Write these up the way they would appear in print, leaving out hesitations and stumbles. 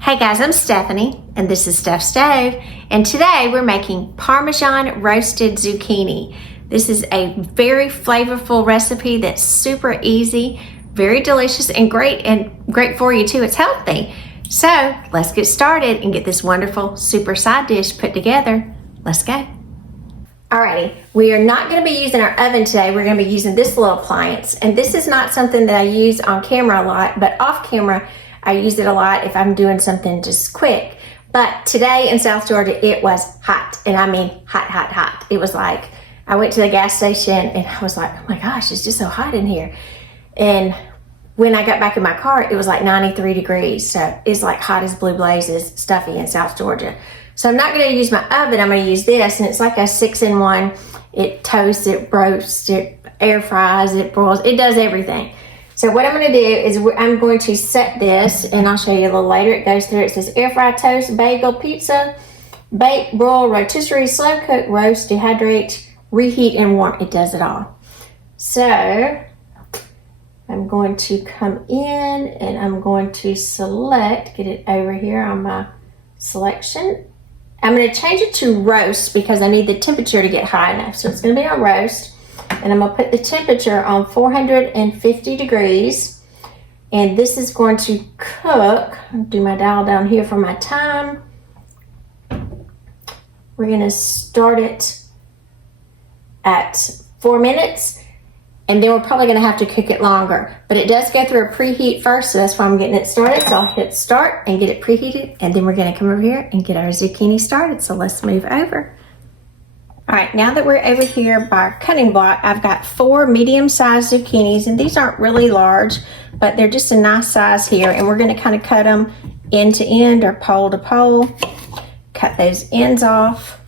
Hey guys, I'm Stephanie and this is Steph's Stove, and today we're making Parmesan roasted zucchini. This is a very flavorful recipe that's super easy, very delicious, and great for you too. It's healthy. So let's get started and get this wonderful super side dish put together. Let's go. Alrighty, we are not going to be using our oven today. We're going to be using this little appliance, and this is not something that I use on camera a lot, but off camera I use it a lot if I'm doing something just quick. But today in South Georgia, it was hot, and I mean hot, hot, hot. It was like, I went to the gas station and I was like, oh my gosh, it's just so hot in here. And when I got back in my car, it was like 93 degrees. So it's like hot as blue blazes, stuffy in South Georgia. So I'm not gonna use my oven, I'm gonna use this, and it's like a 6-in-1. It toasts, it roasts, it air fries, it broils, it does everything. So what I'm going to do is I'm going to set this, and I'll show you a little later. It goes through, it says air fry, toast, bagel, pizza, bake, broil, rotisserie, slow cook, roast, dehydrate, reheat, and warm. It does it all. So I'm going to come in and I'm going to select, get it over here on my selection. I'm going to change it to roast because I need the temperature to get high enough. So it's going to be on roast. And I'm going to put the temperature on 450 degrees. And this is going to cook. I'll do my dial down here for my time. We're going to start it at 4 minutes. And then we're probably going to have to cook it longer. But it does go through a preheat first, so that's why I'm getting it started. So I'll hit start and get it preheated. And then we're going to come over here and get our zucchini started. So let's move over. All right, now that we're over here by our cutting block, I've got 4 medium-sized zucchinis, and these aren't really large, but they're just a nice size here, and we're gonna kind of cut them end to end or pole to pole. Cut those ends off.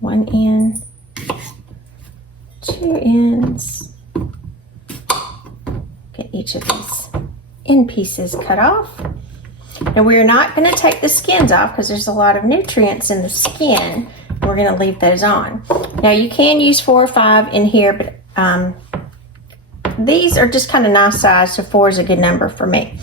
One end, 2 ends. Get each of these end pieces cut off. And we're not going to take the skins off because there's a lot of nutrients in the skin. We're going to leave those on. Now you can use 4 or 5 in here, but these are just kind of nice size, so 4 is a good number for me.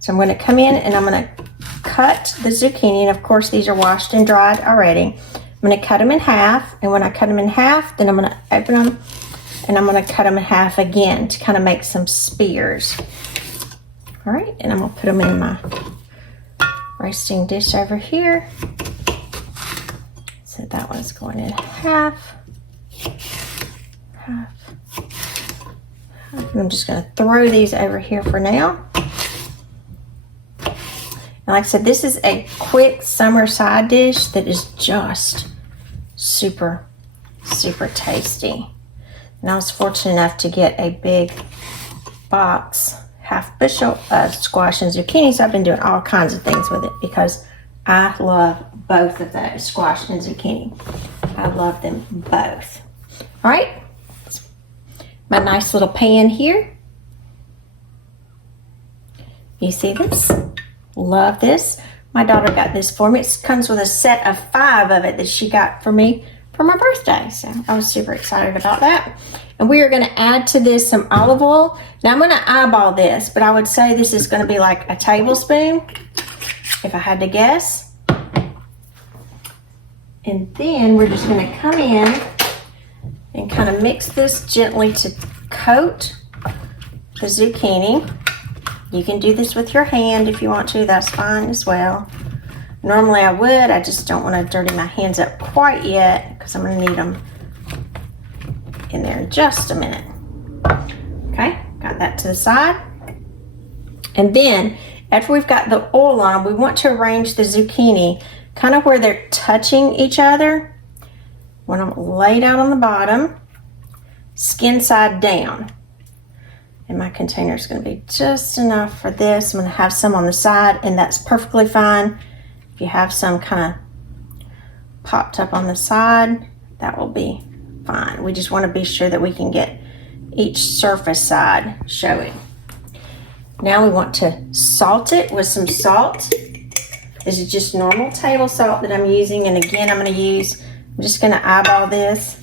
So I'm going to come in and I'm going to cut the zucchini, and of course these are washed and dried already. I'm going to cut them in half, and when I cut them in half, then I'm going to open them and I'm going to cut them in half again to kind of make some spears. All right, and I'm going to put them in my roasting dish over here. So that one's going in half. And I'm just going to throw these over here for now. And like I said, this is a quick summer side dish that is just super, super tasty. And I was fortunate enough to get a big box, half bushel of squash and zucchini, so I've been doing all kinds of things with it because I love both of those, squash and zucchini. I love them both. All right, my nice little pan here. You see this? Love this. My daughter got this for me. It comes with a set of 5 of it that she got for me for my birthday, so I was super excited about that. And we are going to add to this some olive oil. Now I'm going to eyeball this, but I would say this is going to be like a tablespoon, if I had to guess. And then we're just going to come in and kind of mix this gently to coat the zucchini. You can do this with your hand if you want to, that's fine as well. Normally I would, I just don't want to dirty my hands up quite yet because I'm going to need them in there in just a minute. Okay, got that to the side. And then after we've got the oil on, we want to arrange the zucchini kind of where they're touching each other. Want them laid out on the bottom, skin side down. And my container is going to be just enough for this. I'm going to have some on the side, and that's perfectly fine. If you have some kind of popped up on the side, that will be fine. We just want to be sure that we can get each surface side showing. Now we want to salt it with some salt. This is just normal table salt that I'm using, and again I'm just going to eyeball this.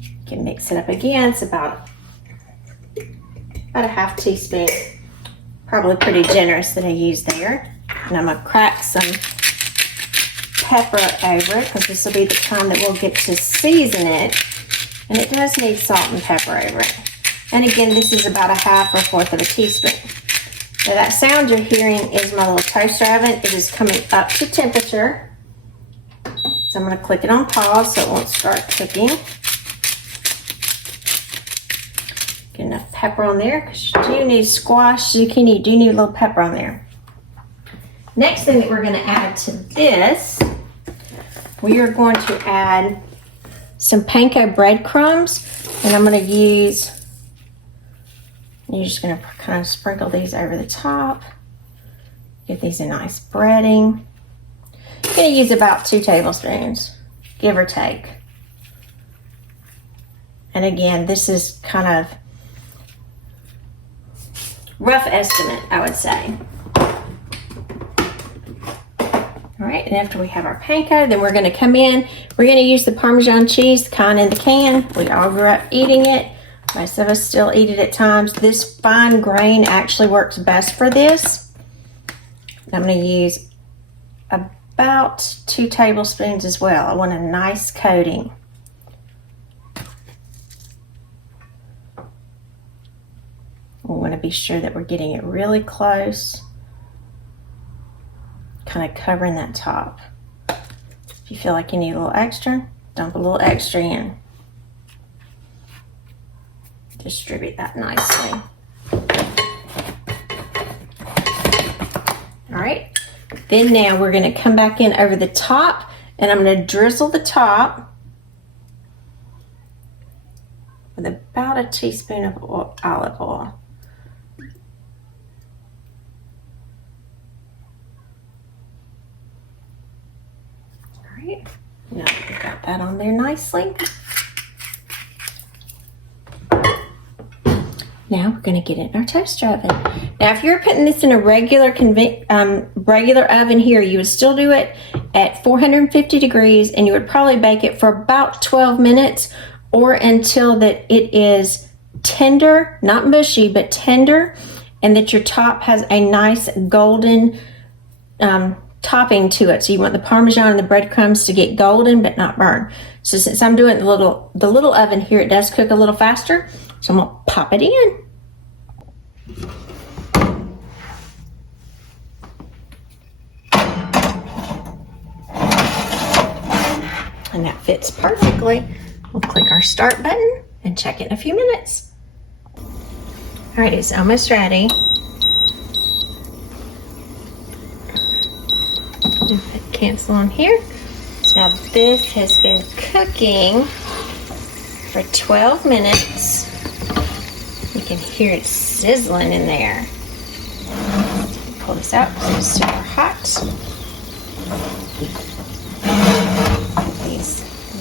You can mix it up again. It's about about a half teaspoon. Probably pretty generous that I use there. And I'm gonna crack some pepper over it because this will be the time that we'll get to season it. And it does need salt and pepper over it. And again, this is about a half or fourth of a teaspoon. Now that sound you're hearing is my little toaster oven. It is coming up to temperature. So I'm gonna click it on pause so it won't start cooking. Get enough pepper on there because you do need squash, zucchini, you do need a little pepper on there. Next thing that we're gonna add to this, we are going to add some panko breadcrumbs, and I'm gonna use, you're just gonna kind of sprinkle these over the top. Get these a nice breading. I'm gonna use about 2 tablespoons, give or take. And again, this is kind of rough estimate, I would say. All right, and after we have our panko, then we're gonna come in, we're gonna use the Parmesan cheese, the kind in the can. We all grew up eating it. Most of us still eat it at times. This fine grain actually works best for this. I'm gonna use about 2 tablespoons as well. I want a nice coating. We want to be sure that we're getting it really close, kind of covering that top. If you feel like you need a little extra, dump a little extra in. Distribute that nicely. All right, then now we're going to come back in over the top, and I'm going to drizzle the top with about a teaspoon of olive oil. Now we got that on there nicely. Now we're going to get it in our toaster oven. Now if you're putting this in a regular oven here, you would still do it at 450 degrees, and you would probably bake it for about 12 minutes or until that it is tender, not mushy, but tender, and that your top has a nice golden topping to it. So you want the Parmesan and the breadcrumbs to get golden but not burn. So since I'm doing the little oven here, it does cook a little faster. So I'm gonna pop it in. And that fits perfectly. We'll click our start button and check it in a few minutes. All right, it's almost ready. Cancel on here. Now this has been cooking for 12 minutes. You can hear it sizzling in there. Pull this out because it's super hot.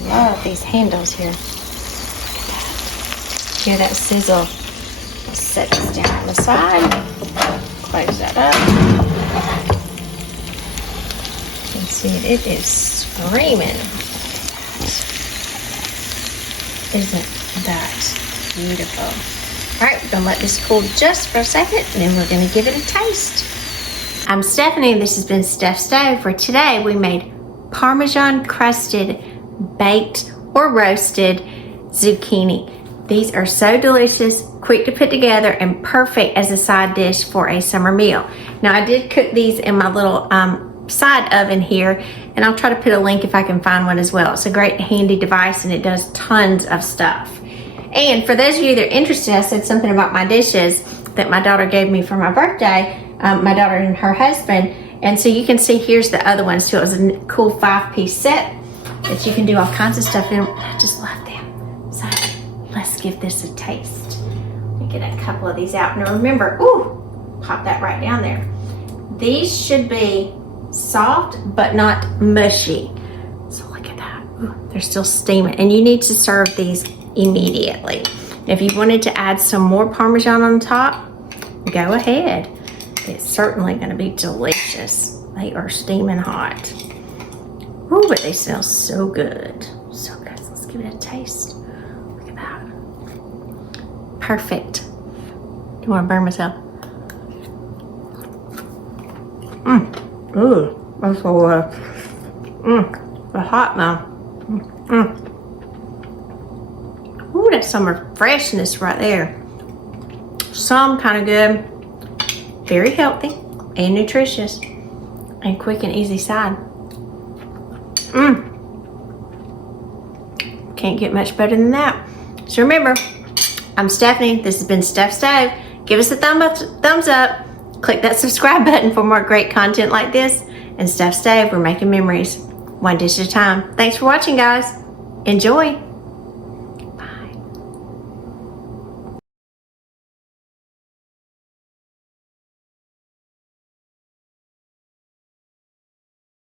Love these handles here. Look at that. Hear that sizzle. I'll set this down on the side. Close that up. See, it is screaming. Isn't that beautiful? All right, we're gonna let this cool just for a second, and then we're gonna give it a taste. I'm Stephanie, this has been Steph's Stove, where today we made Parmesan crusted, baked, or roasted zucchini. These are so delicious, quick to put together, and perfect as a side dish for a summer meal. Now I did cook these in my little side oven here, and I'll try to put a link if I can find one as well. It's a great handy device, and it does tons of stuff. And for those of you that are interested, I said something about my dishes that my daughter gave me for my birthday, my daughter and her husband, and so you can see here's the other ones too. It was a cool 5-piece set that you can do all kinds of stuff in. I just love them. So let's give this a taste. Let me get a couple of these out. Now remember, ooh, pop that right down there. These should be soft but not mushy. So look at that. Ooh, they're still steaming, and you need to serve these immediately. If you wanted to add some more Parmesan on top, go ahead. It's certainly going to be delicious. They are steaming hot. Ooh, but they smell so good. So good. So let's give it a taste. Look at that. Perfect. You want to burn myself? Ooh, that's so it's hot now. Ooh, that's some freshness right there. Some kind of good, very healthy and nutritious, and quick and easy side. Can't get much better than that. So remember, I'm Stephanie. This has been Steph Stove. Give us a thumbs up. Click that subscribe button for more great content like this. And Steph Stove, we're making memories one dish at a time. Thanks for watching, guys. Enjoy.